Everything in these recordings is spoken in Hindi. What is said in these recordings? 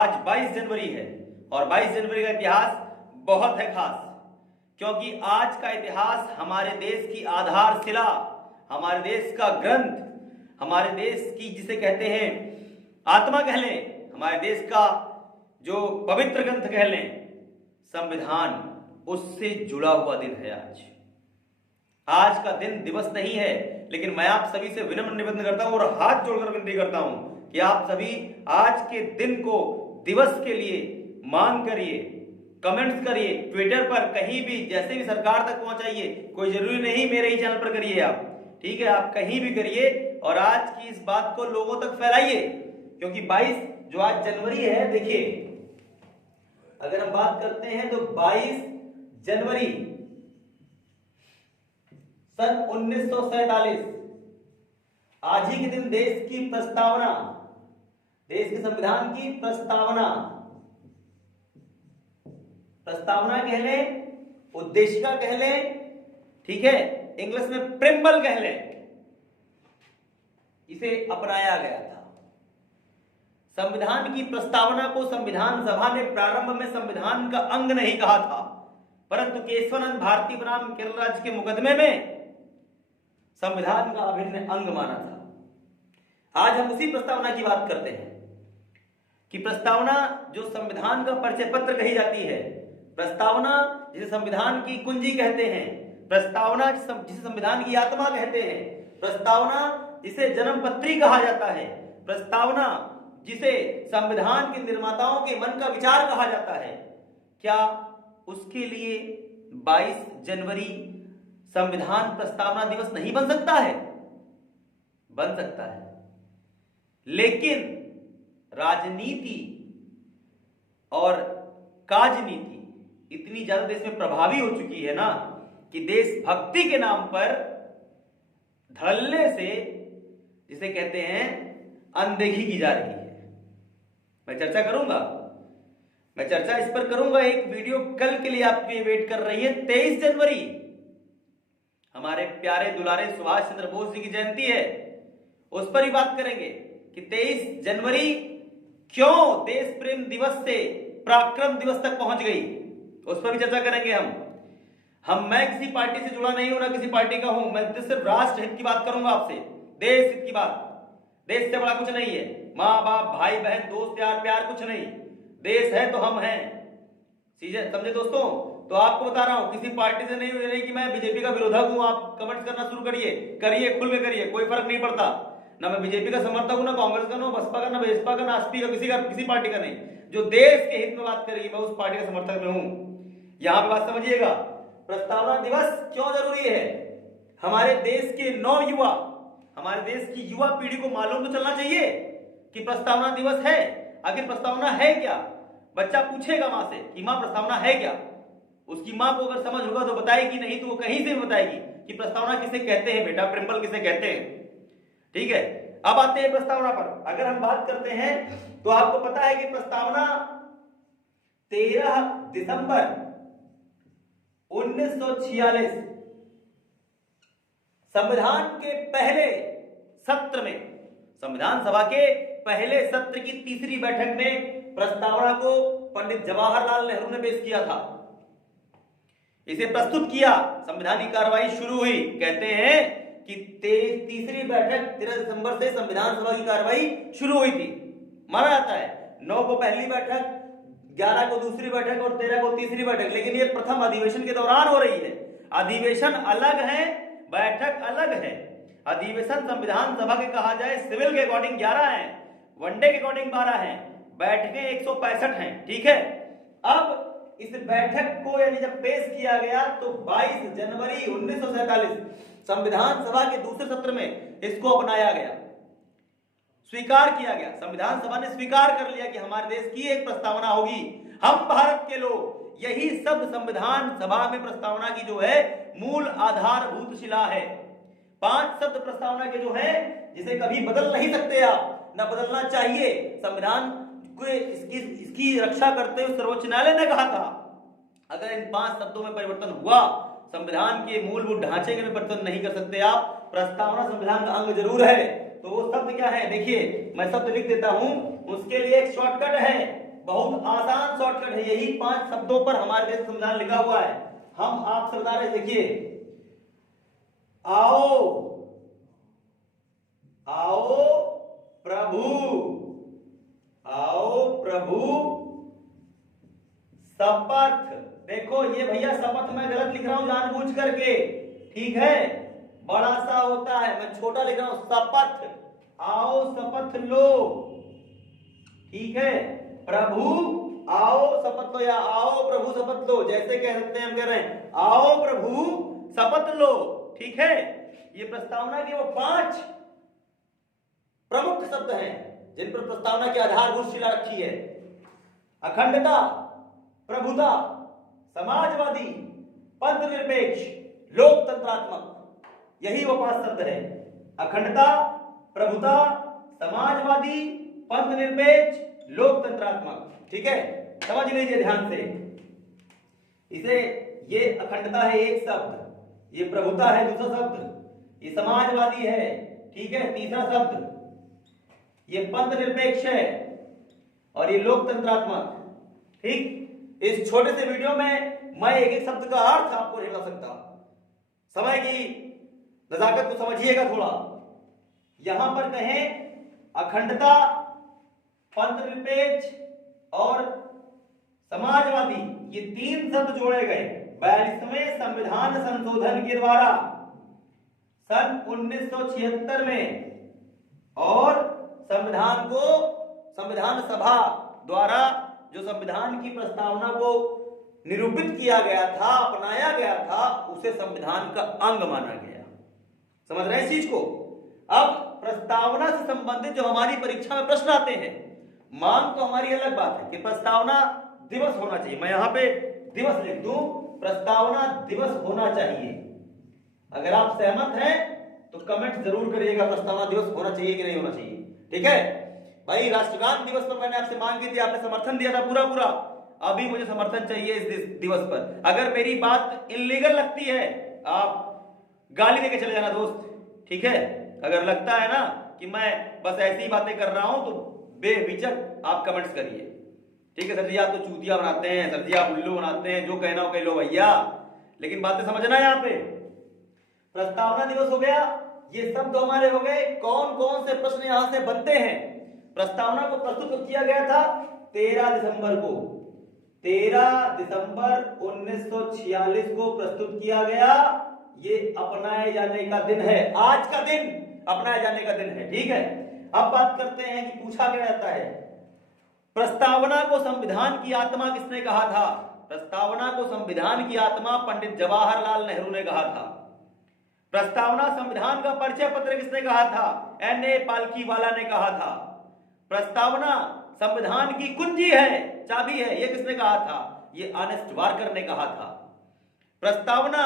आज 22 जनवरी है और 22 जनवरी का इतिहास बहुत है खास, क्योंकि आज का इतिहास हमारे देश की आधारशिला, हमारे देश का ग्रंथ, हमारे देश की जिसे कहते हैं आत्मा कह लें, हमारे देश का जो पवित्र ग्रंथ कह लें, संविधान, उससे जुड़ा हुआ दिन है आज का दिन दिवस नहीं है, लेकिन मैं आप सभी से विनम्र निवेदन करता हूं और हाथ जोड़कर विनती करता हूं कि आप सभी आज के दिन को दिवस के लिए मांग करिए, कमेंट्स करिए, ट्विटर पर कहीं भी जैसे भी सरकार तक पहुंचाइए। कोई जरूरी नहीं मेरे ही चैनल पर करिए आप, ठीक है, आप कहीं भी करिए और आज की इस बात को लोगों तक फैलाइए, क्योंकि 22 जो आज जनवरी है, देखिए अगर हम बात करते हैं तो 22 जनवरी सन 1947 आज ही के दिन देश की प्रस्तावना, देश के संविधान की प्रस्तावना कह लें, उद्देशिका कह लें, ठीक है, इंग्लिश में प्रेम्बल कह लें, इसे अपनाया गया था। संविधान की प्रस्तावना को संविधान सभा ने प्रारंभ में संविधान का अंग नहीं कहा था, परंतु केशवानंद भारती बनाम केरल राज्य के मुकदमे में संविधान का अभिन्न अंग माना था। आज हम उसी प्रस्तावना की बात करते हैं कि प्रस्तावना जो संविधान का परिचय पत्र कही जाती है, प्रस्तावना जिसे संविधान की कुंजी कहते हैं, प्रस्तावना जिसे संविधान की आत्मा कहते हैं, प्रस्तावना जिसे जन्मपत्री कहा जाता है, प्रस्तावना जिसे संविधान के निर्माताओं के मन का विचार कहा जाता है, क्या उसके लिए 22 जनवरी संविधान प्रस्तावना दिवस नहीं बन सकता है? बन सकता है, लेकिन राजनीति और काजनीति इतनी ज्यादा देश में प्रभावी हो चुकी है ना कि देशभक्ति के नाम पर धड़ल्ले से जिसे कहते हैं अनदेखी की जा रही है। मैं चर्चा इस पर करूंगा। एक वीडियो कल के लिए आपके वेट कर रही है। 23 जनवरी हमारे प्यारे दुलारे सुभाष चंद्र बोस जी की जयंती है, उस पर ही बात करेंगे कि 23 जनवरी क्यों देश प्रेम दिवस से पराक्रम दिवस तक पहुंच गई, उस पर भी चर्चा करेंगे मैं किसी पार्टी से जुड़ा नहीं हूं, ना किसी पार्टी का हूं, मैं सिर्फ राष्ट्र हित की बात करूंगा आपसे, देश हित की बात। देश से बड़ा कुछ नहीं है, माँ बाप भाई बहन दोस्त यार प्यार कुछ नहीं, देश है तो हम हैं, समझे दोस्तों। तो आपको बता रहा हूं किसी पार्टी से नहीं कि मैं बीजेपी का विरोधक हूं। आप कमेंट्स करना शुरू करिए खुल के करिए, कोई फर्क नहीं पड़ता, ना मैं बीजेपी का समर्थक हूं, ना कांग्रेस का, ना बसपा का, ना बेसपा का, ना एसपी का, किसी पार्टी का नहीं। जो देश के हित में बात करेगी मैं उस पार्टी का समर्थक में हूं। यहां पे बात समझिएगा, प्रस्तावना दिवस क्यों जरूरी है। हमारे देश के नवयुवा, हमारे देश की युवा पीढ़ी को मालूम तो चलना चाहिए कि प्रस्तावना दिवस है। आखिर प्रस्तावना है क्या? बच्चा पूछेगा मां से कि मां प्रस्तावना है क्या। उसकी मां को अगर समझ होगा तो बताएगी, नहीं तो वो कहीं से भी बताएगी कि प्रस्तावना किसे कहते हैं बेटा, प्रेम्बल किसे कहते हैं, ठीक है। अब आते हैं प्रस्तावना पर। अगर हम बात करते हैं तो आपको पता है कि प्रस्तावना 13 दिसंबर 1946 संविधान के पहले सत्र में, संविधान सभा के पहले सत्र की तीसरी बैठक में प्रस्तावना को पंडित जवाहरलाल नेहरू ने पेश किया था। इसे प्रस्तुत किया, संविधान की कार्रवाई शुरू हुई। कहते हैं कि तीसरी बैठक 13 दिसंबर से संविधान सभा की कार्रवाई शुरू हुई थी। माना जाता है 9 को पहली बैठक, 11 को दूसरी बैठक और 13 को तीसरी बैठक, लेकिन ये प्रथम अधिवेशन के दौरान हो रही है। अधिवेशन अलग है, बैठक अलग है। अधिवेशन संविधान सभा के कहा जाए सिविल के अकॉर्डिंग 11 है, वनडे के अकॉर्डिंग 12 है, बैठकें 165 हैं, ठीक है। अब इस बैठक को यानी जब पेश किया गया तो 22 जनवरी 1947 संविधान सभा के दूसरे सत्र में इसको अपनाया गया, स्वीकार किया गया। संविधान सभा ने स्वीकार कर लिया कि हमारे देश की एक प्रस्तावना होगी, हम भारत के लोग, यही सब संविधान सभा में प्रस्तावना की जो है मूल आधारभूत शिला है। 5 शब्द प्रस्तावना के जो है जिसे कभी बदल नहीं सकते आप, ना बदलना चाहिए। संविधान को इसकी रक्षा करते हुए सर्वोच्च न्यायालय ने कहा था अगर इन 5 शब्दों में परिवर्तन हुआ, संविधान के मूलभूत ढांचे में परिवर्तन नहीं कर सकते आप। प्रस्तावना संविधान का अंग जरूर है, तो वो शब्द क्या है देखिए, मैं शब्द लिख देता हूं, उसके लिए एक शॉर्टकट है। बहुत आसान शॉर्टकट है, यही 5 शब्दों पर हमारे देश का संविधान लिखा हुआ है। हम आपसे बता रहे, देखिए, आओ आओ प्रभु, आओ प्रभु शपथ। देखो ये भैया शपथ मैं गलत लिख रहा हूं जानबूझ करके, ठीक है, बड़ा सा होता है, मैं छोटा लिख रहा हूं, शपथ, आओ शपथ लो, ठीक है, प्रभु आओ शपथ लो, या आओ प्रभु शपथ लो, जैसे कह सकते हैं, हम कह रहे हैं आओ प्रभु शपथ लो, ठीक है। ये प्रस्तावना के वो 5 प्रमुख शब्द हैं जिन पर प्रस्तावना की आधारभूत शिला रखी है। अखंडता, प्रभुता, समाजवादी, पंथ निरपेक्ष, लोकतंत्रात्मक, यही वो 5 शब्द है। अखंडता, प्रभुता, समाजवादी, पंथ निरपेक्ष, लोकतंत्रात्मक, ठीक है, समझ लीजिए ध्यान से इसे। ये अखंडता है एक शब्द, ये प्रभुता है दूसरा शब्द, ये समाजवादी है, ठीक है, तीसरा शब्द, ये पंथ निरपेक्ष है, और ये लोकतंत्रात्मक, ठीक। इस छोटे से वीडियो में मैं एक एक शब्द का अर्थ आपको नहीं बता सकता, समय की नजाकत को समझिएगा थोड़ा। यहां पर कहें अखंडता, पंथ निरपेक्ष और समाजवादी, ये 3 शब्द जोड़े गए 42वें संविधान संशोधन के द्वारा सन 1976 में, और संविधान सभा द्वारा जो संविधान की प्रस्तावना को निरूपित किया गया था, अपनाया गया था, उसे संविधान का अंग माना गया। समझ रहे हैं इस चीज को? अब प्रस्तावना से संबंधित जो हमारी परीक्षा में प्रश्न आते हैं, मांग तो हमारी अलग बात है कि प्रस्तावना दिवस होना चाहिए, मैं यहां पे दिवस लिख दूं, प्रस्तावना दिवस होना चाहिए। अगर आप सहमत हैं तो कमेंट जरूर करिएगा, प्रस्तावना दिवस होना चाहिए कि नहीं होना चाहिए, ठीक है भाई। राष्ट्रगान दिवस पर मैंने आपसे मांग की थी, आपने समर्थन दिया था पूरा पूरा, अभी मुझे समर्थन चाहिए इस दिवस पर। अगर मेरी बात इल्लीगल लगती है, आप गाली देके चले जाना दोस्त, ठीक है। अगर लगता है ना कि मैं बस ऐसी बातें कर रहा हूं तो बेहिचक आप कमेंट्स करिए, ठीक है। सर जी आप तो चूतिया बनाते हैं, सर जी आप उल्लू बनाते हैं, जो कहना हो कह लो भैया, लेकिन बातें समझना है। यहाँ पे प्रस्तावना दिवस हो गया, ये शब्द हमारे हो गए। कौन कौन से प्रश्न यहां से बनते हैं? प्रस्तावना को प्रस्तुत किया गया था 13 दिसंबर को, 13 दिसंबर 1946 को प्रस्तुत किया गया। ये अपनाए जाने का दिन है, आज का दिन अपनाए जाने का दिन है, ठीक है। अब बात करते हैं कि पूछा क्या जाता है, प्रस्तावना को संविधान की आत्मा किसने कहा था? प्रस्तावना को संविधान की आत्मा पंडित जवाहरलाल नेहरू ने कहा था। प्रस्तावना संविधान का परिचय पत्र किसने कहा था? N.A. पालकीवाला ने कहा था। प्रस्तावना संविधान की कुंजी है, चाबी है, यह किसने कहा था? ये ऑनेस्ट वार्कर ने कहा था। प्रस्तावना,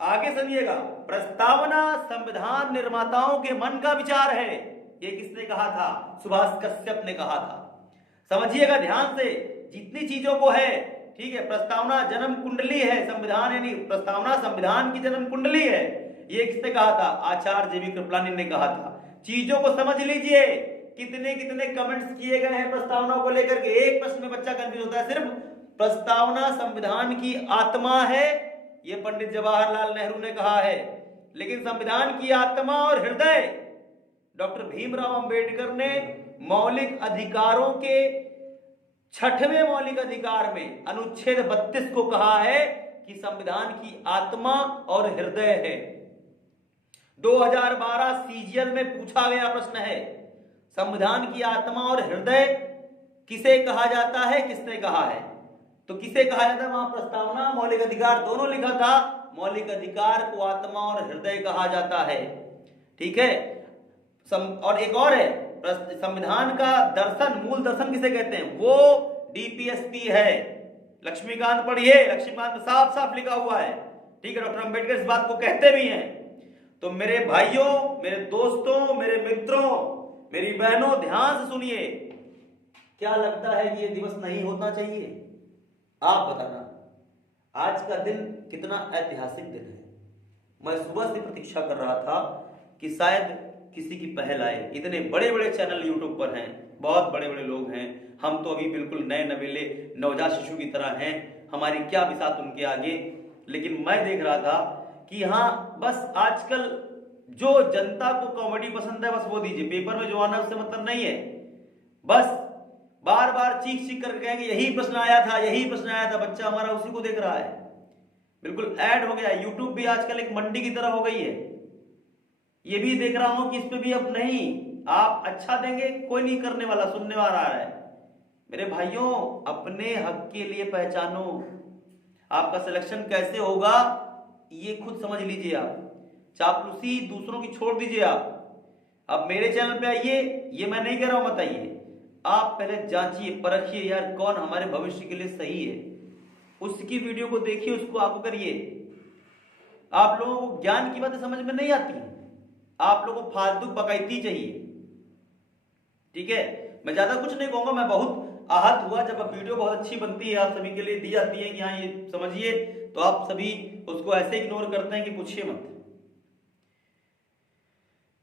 आगे सुनिएगा, प्रस्तावना संविधान निर्माताओं के मन का विचार है, ये किसने कहा था? सुभाष कश्यप ने कहा था। समझिएगा ध्यान से, जितनी चीजों को है, ठीक है। प्रस्तावना जन्म कुंडली है, संविधान है नहीं, प्रस्तावना संविधान की जन्म कुंडली है, ये किसने कहा था? आचार्य JV कृपलानी ने कहा था। चीजों को समझ लीजिए, कितने कितने कमेंट्स किए गए हैं प्रस्तावना को लेकर के। एक प्रश्न में बच्चा कंफ्यूज होता है, सिर्फ प्रस्तावना संविधान की आत्मा है, ये पंडित जवाहरलाल नेहरू ने कहा है, लेकिन संविधान की आत्मा और हृदय डॉक्टर भीमराव अंबेडकर ने मौलिक अधिकारों के 6वें मौलिक अधिकार में अनुच्छेद 32 को कहा है कि संविधान की आत्मा और हृदय है। 2012 CGL में पूछा गया प्रश्न है, संविधान की आत्मा और हृदय किसे कहा जाता है, किसने कहा है? तो किसे कहा जाता है? वहां प्रस्तावना, मौलिक अधिकार दोनों लिखा था। मौलिक अधिकार को आत्मा और हृदय कहा जाता है, ठीक है। और एक और है, संविधान का दर्शन, मूल दर्शन किसे कहते हैं? वो DPSP है। लक्ष्मीकांत पढ़िए, लक्ष्मीकांत साफ साफ लिखा हुआ है, ठीक है। डॉक्टर अंबेडकर इस बात को कहते भी हैं। तो मेरे भाइयों, मेरे दोस्तों, मेरे मित्रों, मेरी बहनों, ध्यान से सुनिए, क्या लगता है ये दिवस नहीं होना चाहिए? आप बताना, आज का दिन कितना ऐतिहासिक दिन है। मैं सुबह से प्रतीक्षा कर रहा था कि शायद किसी की पहल आए। इतने बड़े बड़े चैनल यूट्यूब पर हैं, बहुत बड़े बड़े लोग हैं, हम तो अभी बिल्कुल नए नवेले नवजात शिशु की तरह हैं, हमारी क्या बिसात उनके आगे। लेकिन मैं देख रहा था कि हाँ, बस आजकल जो जनता को कॉमेडी पसंद है बस वो दीजिए, पेपर में जो आना है उससे मतलब नहीं है। बस बार बार चीख चीख कर कहेंगे यही प्रश्न आया था, यही प्रश्न आया था, बच्चा हमारा उसी को देख रहा है। बिल्कुल ऐड हो गया है। यूट्यूब भी आजकल एक मंडी की तरह हो गई है। ये भी देख रहा हूं कि इस पे भी अब नहीं, आप अच्छा देंगे कोई नहीं करने वाला, सुनने वाला है। मेरे भाइयों, अपने हक के लिए पहचानो। आपका सिलेक्शन कैसे होगा ये खुद समझ लीजिए। आप चापलूसी दूसरों की छोड़ दीजिए। आप अब मेरे चैनल पे आइए, ये मैं नहीं कह रहा हूं मत आइए, आप पहले जांचिए परखिए यार कौन हमारे भविष्य के लिए सही है, उसकी वीडियो को देखिए, उसको आगू करिए। आप लोगों को ज्ञान की बातें समझ में नहीं आती हैं, आप लोगों को फालतू बकैती चाहिए। ठीक है, मैं ज्यादा कुछ नहीं कहूंगा। मैं बहुत आहत हुआ जब वीडियो बहुत अच्छी बनती है, आप सभी के लिए दी जाती है कि हाँ ये समझिए, तो आप सभी उसको ऐसे इग्नोर करते हैं कि पूछिए मत।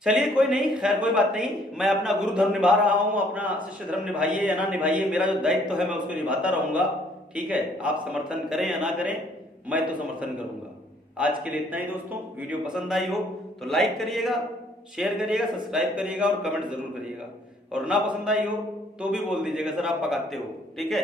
चलिए कोई नहीं, खैर कोई बात नहीं। मैं अपना गुरु धर्म निभा रहा हूं, अपना शिष्य धर्म निभाइए या ना निभाइए, मेरा जो दायित्व है मैं उसको निभाता रहूंगा। ठीक है, आप समर्थन करें या ना करें, मैं तो समर्थन करूंगा। आज के लिए इतना ही दोस्तों। वीडियो पसंद आई हो तो लाइक करिएगा, शेयर करिएगा, सब्सक्राइब करिएगा और कमेंट जरूर करिएगा। और ना पसंद आई हो तो भी बोल दीजिएगा सर आप पकाते हो। ठीक है।